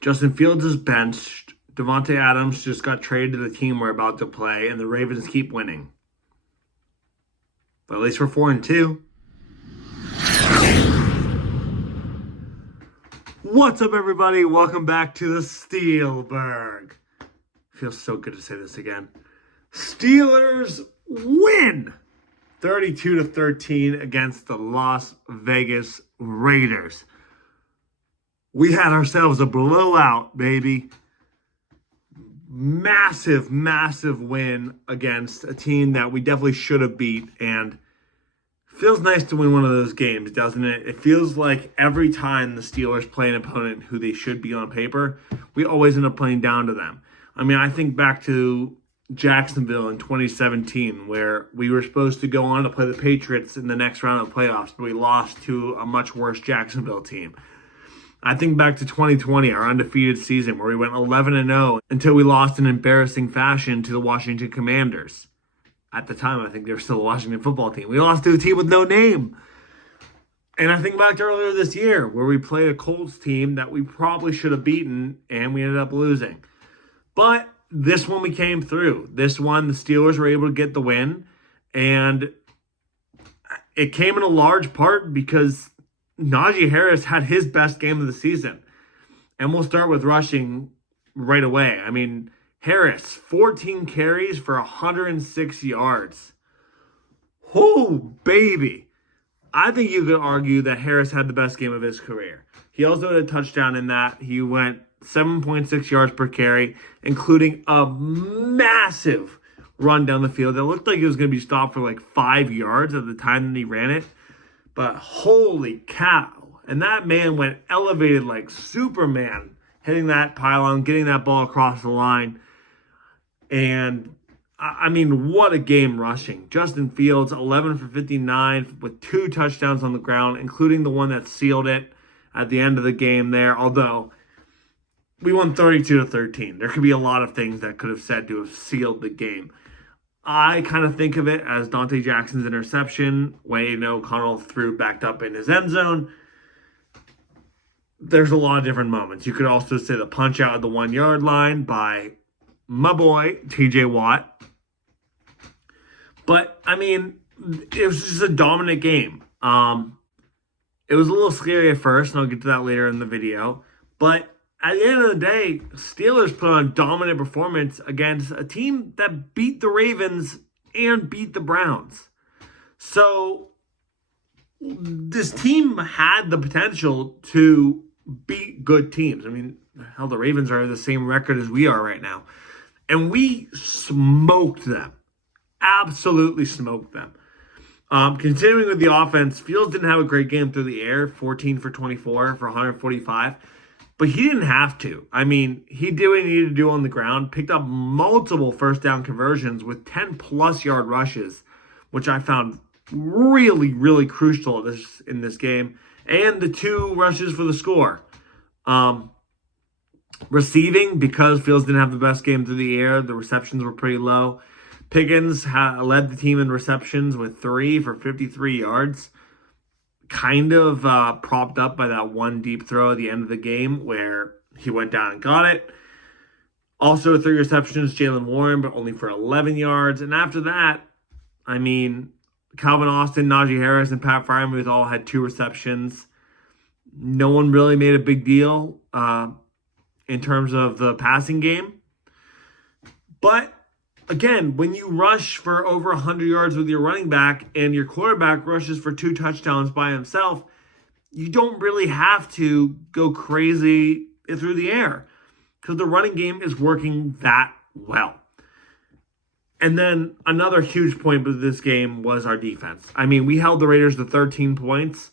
Justin Fields is benched. Devontae Adams just got traded to the team we're about to play, and the Ravens keep winning. But at least we're 4-2. What's up, everybody? Welcome back to the Steelburgh. Feels so good to say this again. Steelers win 32-13 against the Las Vegas Raiders. We had ourselves a blowout, baby. Massive, massive win against a team that we definitely should have beat. And feels nice to win one of those games, doesn't it? It feels like every time the Steelers play an opponent who they should be on paper, we always end up playing down to them. I mean, I think back to Jacksonville in 2017, where we were supposed to go on to play the Patriots in the next round of playoffs, but we lost to a much worse Jacksonville team. I think back to 2020, our undefeated season, where we went 11-0 until we lost in embarrassing fashion to the Washington Commanders. At the time, I think they were still a Washington football team. We lost to a team with no name. And I think back to earlier this year, where we played a Colts team that we probably should have beaten, and we ended up losing. But this one we came through. This one, the Steelers were able to get the win. And it came in a large part because Najee Harris had his best game of the season. And we'll start with rushing right away. I mean, Harris, 14 carries for 106 yards. Oh, baby. I think you could argue that Harris had the best game of his career. He also had a touchdown in that. He went 7.6 yards per carry, including a massive run down the field. It looked like it was going to be stopped for like 5 yards at the time that he ran it. But holy cow. And that man went elevated like Superman, hitting that pylon, getting that ball across the line. And, I mean, what a game rushing. Justin Fields, 11 for 59 with 2 touchdowns on the ground, including the one that sealed it at the end of the game there. Although, we won 32-13. There could be a lot of things that could have said to have sealed the game. I kind of think of it as Dante Jackson's interception, Wayne O'Connell threw backed up in his end zone. There's a lot of different moments. You could also say the punch out at the 1 yard line by my boy, TJ Watt. But, I mean, it was just a dominant game. It was a little scary at first, and I'll get to that later in the video. But at the end of the day, Steelers put on a dominant performance against a team that beat the Ravens and beat the Browns. So this team had the potential to beat good teams. I mean, hell, the Ravens are the same record as we are right now. And we smoked them. Absolutely smoked them. Continuing with the offense, Fields didn't have a great game through the air, 14 for 24 for 145. But he didn't have to. I mean, he did what he needed to do on the ground, picked up multiple first down conversions with 10-plus yard rushes, which I found really, really crucial in this game, and the 2 rushes for the score. Receiving, because Fields didn't have the best game through the air, the receptions were pretty low. Pickens led the team in receptions with 3 for 53 yards. Kind of propped up by that one deep throw at the end of the game where he went down and got it. Also 3 receptions, Jalen Warren, but only for 11 yards. And after that, I mean, Calvin Austin, Najee Harris, and Pat Freiermuth all had 2 receptions. No one really made a big deal in terms of the passing game. But again, when you rush for over 100 yards with your running back and your quarterback rushes for 2 touchdowns by himself, you don't really have to go crazy through the air because the running game is working that well. And then another huge point of this game was our defense. I mean, we held the Raiders to 13 points,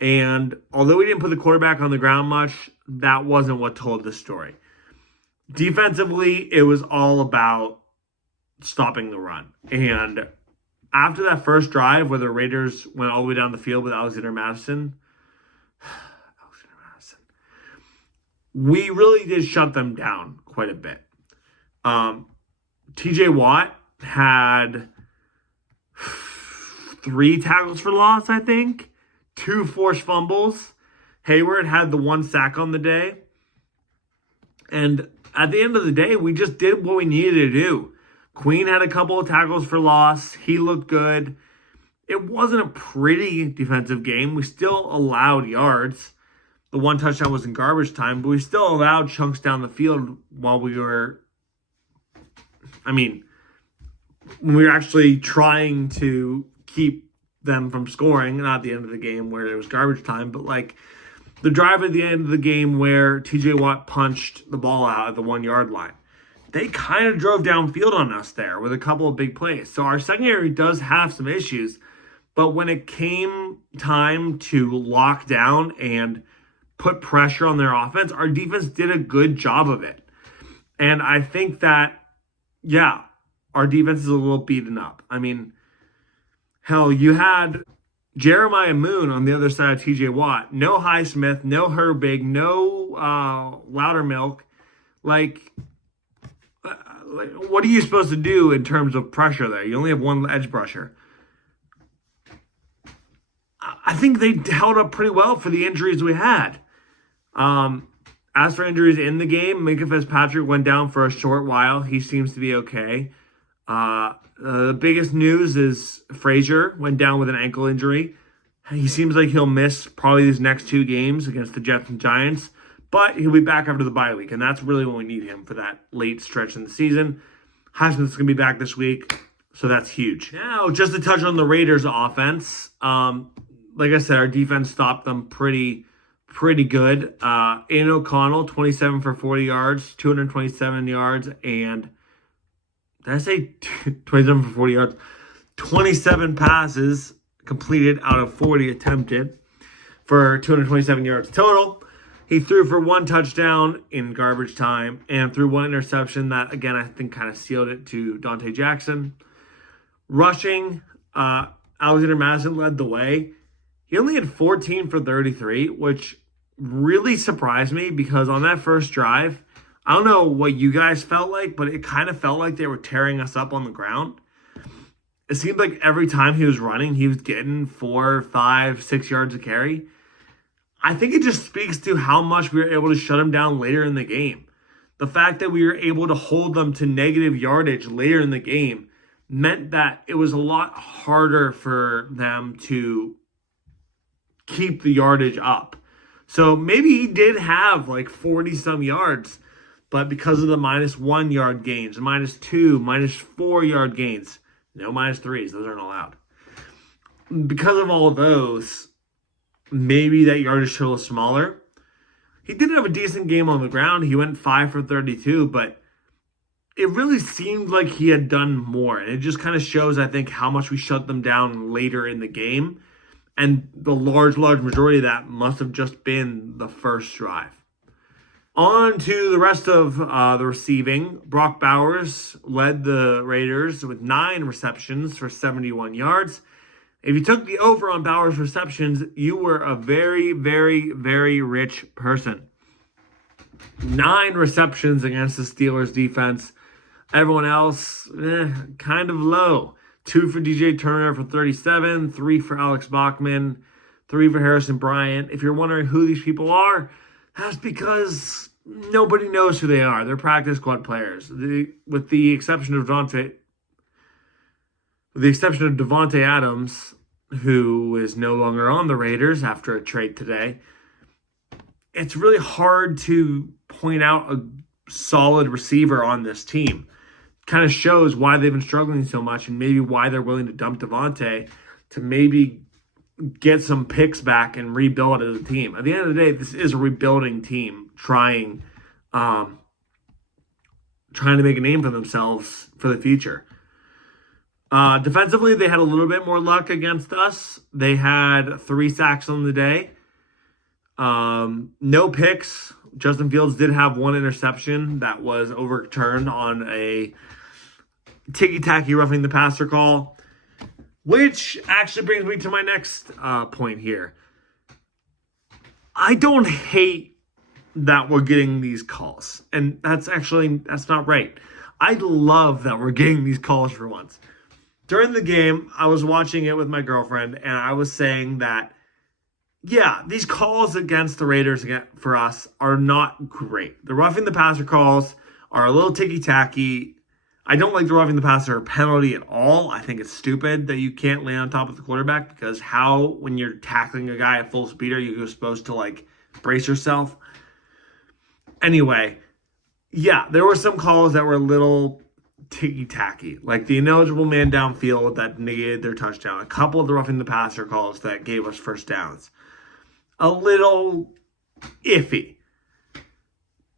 and although we didn't put the quarterback on the ground much, that wasn't what told the story. Defensively, it was all about stopping the run. And after that first drive where the Raiders went all the way down the field with Alexander Madison, we really did shut them down quite a bit. TJ Watt had 3 tackles for loss, I think. 2 forced fumbles. Hayward had the 1 sack on the day. And at the end of the day, we just did what we needed to do. Queen had a couple of tackles for loss. He looked good. It wasn't a pretty defensive game. We still allowed yards. The one touchdown was in garbage time, but we still allowed chunks down the field while we were, when we were actually trying to keep them from scoring, not at the end of the game where it was garbage time, but like the drive at the end of the game where TJ Watt punched the ball out at the 1 yard line. They kind of drove downfield on us there with a couple of big plays. So our secondary does have some issues, but when it came time to lock down and put pressure on their offense, our defense did a good job of it. And I think that, our defense is a little beaten up. Hell, you had Jeremiah Moon on the other side of TJ Watt. No Highsmith, no Herbig, no Loudermilk. Like, what are you supposed to do in terms of pressure there? You only have one edge rusher. I think they held up pretty well for the injuries we had. As for injuries in the game, Minkah Fitzpatrick went down for a short while. He seems to be okay. The biggest news is Frazier went down with an ankle injury. He seems like he'll miss probably these next 2 games against the Jets and Giants, but he'll be back after the bye week, and that's really when we need him for that late stretch in the season. Highsmith's going to be back this week, so that's huge. Now, just to touch on the Raiders' offense, like I said, our defense stopped them pretty good. Aiden O'Connell, 27 for 40 yards, 227 yards, and did I say 27 for 40 yards? 27 passes completed out of 40 attempted for 227 yards total. He threw for 1 touchdown in garbage time and threw 1 interception that, again, I think kind of sealed it to Dante Jackson. Rushing, Alexander Madison led the way. He only had 14 for 33, which really surprised me because on that first drive, I don't know what you guys felt like, but it kind of felt like they were tearing us up on the ground. It seemed like every time he was running, he was getting 4, 5, 6 yards a carry. I think it just speaks to how much we were able to shut him down later in the game. The fact that we were able to hold them to negative yardage later in the game meant that it was a lot harder for them to keep the yardage up. So maybe he did have like 40-some yards, but because of the -1 yard gains, -2, -4 yard gains, no -3s, those aren't allowed. Because of all of those, maybe that yardage total is smaller. He did have a decent game on the ground. He went 5 for 32, but it really seemed like he had done more. And it just kind of shows, I think, how much we shut them down later in the game. And the large majority of that must have just been the first drive. On to the rest of the receiving. Brock Bowers led the Raiders with 9 receptions for 71 yards. If you took the over on Bowers' receptions, you were a very, very, very rich person. 9 receptions against the Steelers defense. Everyone else, kind of low. 2 for DJ Turner for 37, 3 for Alex Bachman, 3 for Harrison Bryant. If you're wondering who these people are, that's because nobody knows who they are. They're practice squad players. With the exception of Devontae Adams, who is no longer on the Raiders after a trade today, it's really hard to point out a solid receiver on this team. Kind of shows why they've been struggling so much and maybe why they're willing to dump Devontae to maybe get some picks back and rebuild as a team. At the end of the day, this is a rebuilding team trying to make a name for themselves for the future. Defensively, they had a little bit more luck against us. They had 3 sacks on the day. No picks. Justin Fields did have 1 interception that was overturned on a ticky-tacky roughing the passer call, which actually brings me to my next point here. I don't hate that we're getting these calls, and that's not right. I love that we're getting these calls for once. During the game, I was watching it with my girlfriend, and I was saying that yeah, these calls against the Raiders for us are not great. The roughing the passer calls are a little ticky-tacky. I don't like the roughing the passer penalty at all. I think it's stupid that you can't lay on top of the quarterback, because how, when you're tackling a guy at full speed, are you supposed to, like, brace yourself? Anyway, yeah, there were some calls that were a little ticky-tacky, like the ineligible man downfield that negated their touchdown. A couple of the roughing the passer calls that gave us first downs. A little iffy.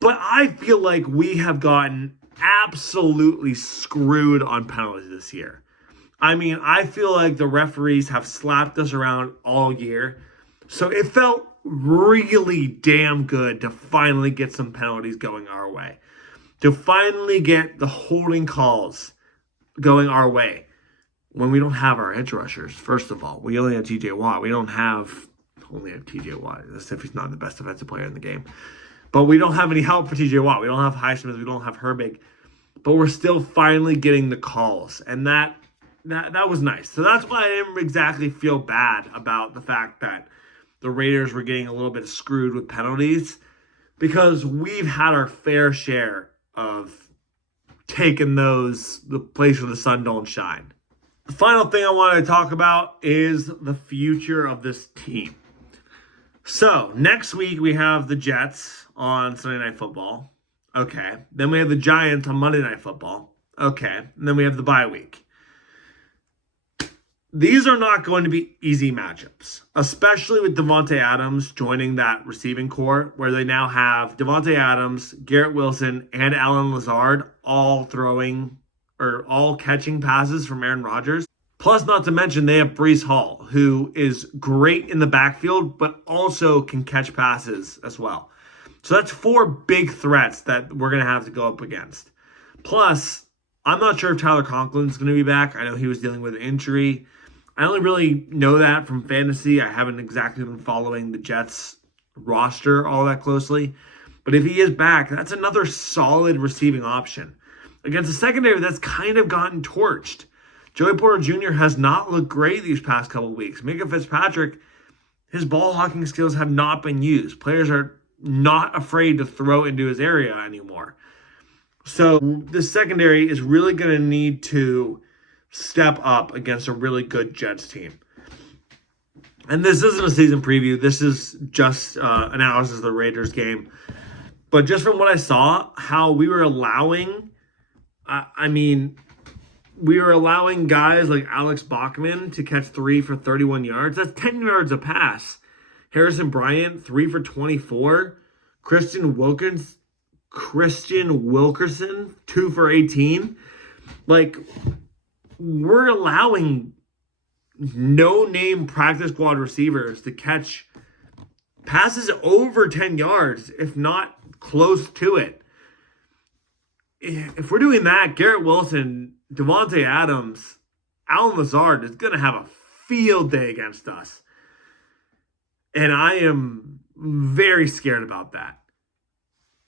But I feel like we have gotten absolutely screwed on penalties this year. I mean, I feel like the referees have slapped us around all year. So it felt really damn good to finally get some penalties going our way. To finally get the holding calls going our way. When we don't have our edge rushers, first of all. We only have TJ Watt. We don't have TJ Watt, as if he's not the best defensive player in the game. But we don't have any help for TJ Watt. We don't have Highsmith. We don't have Herbig. But we're still finally getting the calls. And that was nice. So that's why I didn't exactly feel bad about the fact that the Raiders were getting a little bit screwed with penalties, because we've had our fair share of taking the place where the sun don't shine. The final thing I wanted to talk about is the future of this team. So, next week we have the Jets on Sunday Night Football. Okay. Then we have the Giants on Monday Night Football. Okay. And then we have the bye week. These are not going to be easy matchups, especially with Davante Adams joining that receiving core, where they now have Davante Adams, Garrett Wilson, and Allen Lazard all catching passes from Aaron Rodgers. Plus, not to mention, they have Breece Hall, who is great in the backfield, but also can catch passes as well. So that's 4 big threats that we're going to have to go up against. Plus, I'm not sure if Tyler Conklin's going to be back. I know he was dealing with an injury. I only really know that from fantasy. I haven't exactly been following the Jets roster all that closely. But if he is back, that's another solid receiving option against a secondary that's kind of gotten torched. Joey Porter Jr. has not looked great these past couple of weeks. Minka Fitzpatrick, his ball hawking skills have not been used. Players are not afraid to throw into his area anymore. So this secondary is really going to need to step up against a really good Jets team. And this isn't a season preview. This is just analysis of the Raiders game. But just from what I saw, how we were allowing, we were allowing guys like Alex Bachman to catch 3 for 31 yards. That's 10 yards a pass. Harrison Bryant, 3 for 24. Christian Wilkerson, 2 for 18. Like, we're allowing no-name practice squad receivers to catch passes over 10 yards, if not close to it. If we're doing that, Garrett Wilson, Davante Adams, Allen Lazard is going to have a field day against us. And I am very scared about that.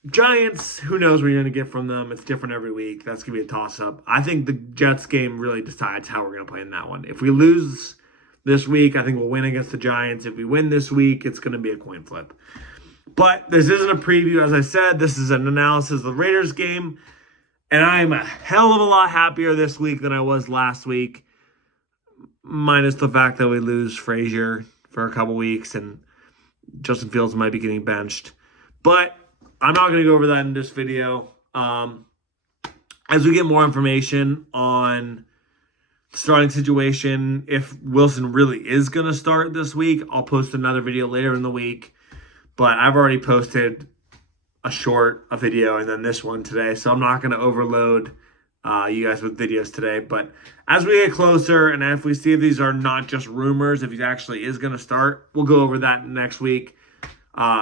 Giants, who knows what you're going to get from them. It's different every week. That's going to be a toss-up. I think the Jets game really decides how we're going to play in that one. If we lose this week, I think we'll win against the Giants. If we win this week, it's going to be a coin flip. But this isn't a preview. As I said, this is an analysis of the Raiders game. And I'm a hell of a lot happier this week than I was last week. Minus the fact that we lose Frazier for a couple weeks and Justin Fields might be getting benched. But I'm not going to go over that in this video. As we get more information on the starting situation, if Wilson really is going to start this week, I'll post another video later in the week. But I've already posted a video and then this one today, so I'm not going to overload you guys with videos today. But as we get closer, and if we see if these are not just rumors, if he actually is going to start, we'll go over that next week.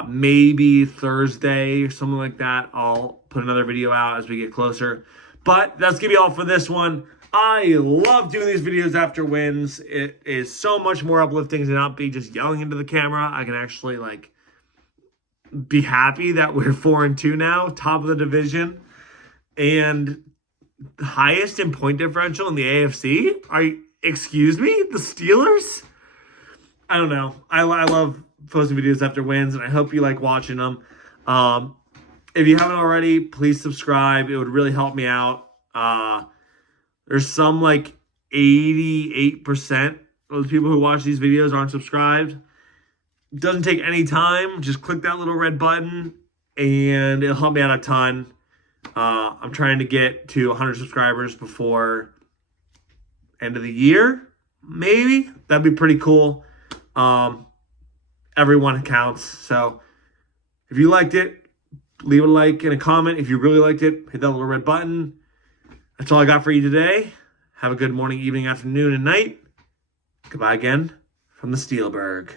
Maybe Thursday or something like that. I'll put another video out as we get closer. But that's going to be all for this one. I love doing these videos after wins. It is so much more uplifting to not be just yelling into the camera. I can actually be happy that we're 4-2 now, top of the division, and highest in point differential in the AFC. Excuse me, the Steelers? I don't know. I love posting videos after wins, and I hope you like watching them. If you haven't already, please subscribe. It would really help me out. There's some like 88% of the people who watch these videos aren't subscribed. It doesn't take any time. Just click that little red button, and it'll help me out a ton. I'm trying to get to 100 subscribers before end of the year, maybe. That'd be pretty cool. Everyone counts. So if you liked it, leave a like and a comment. If you really liked it, hit that little red button. That's all I got for you today. Have a good morning, evening, afternoon, and night. Goodbye again from the Steelburgh.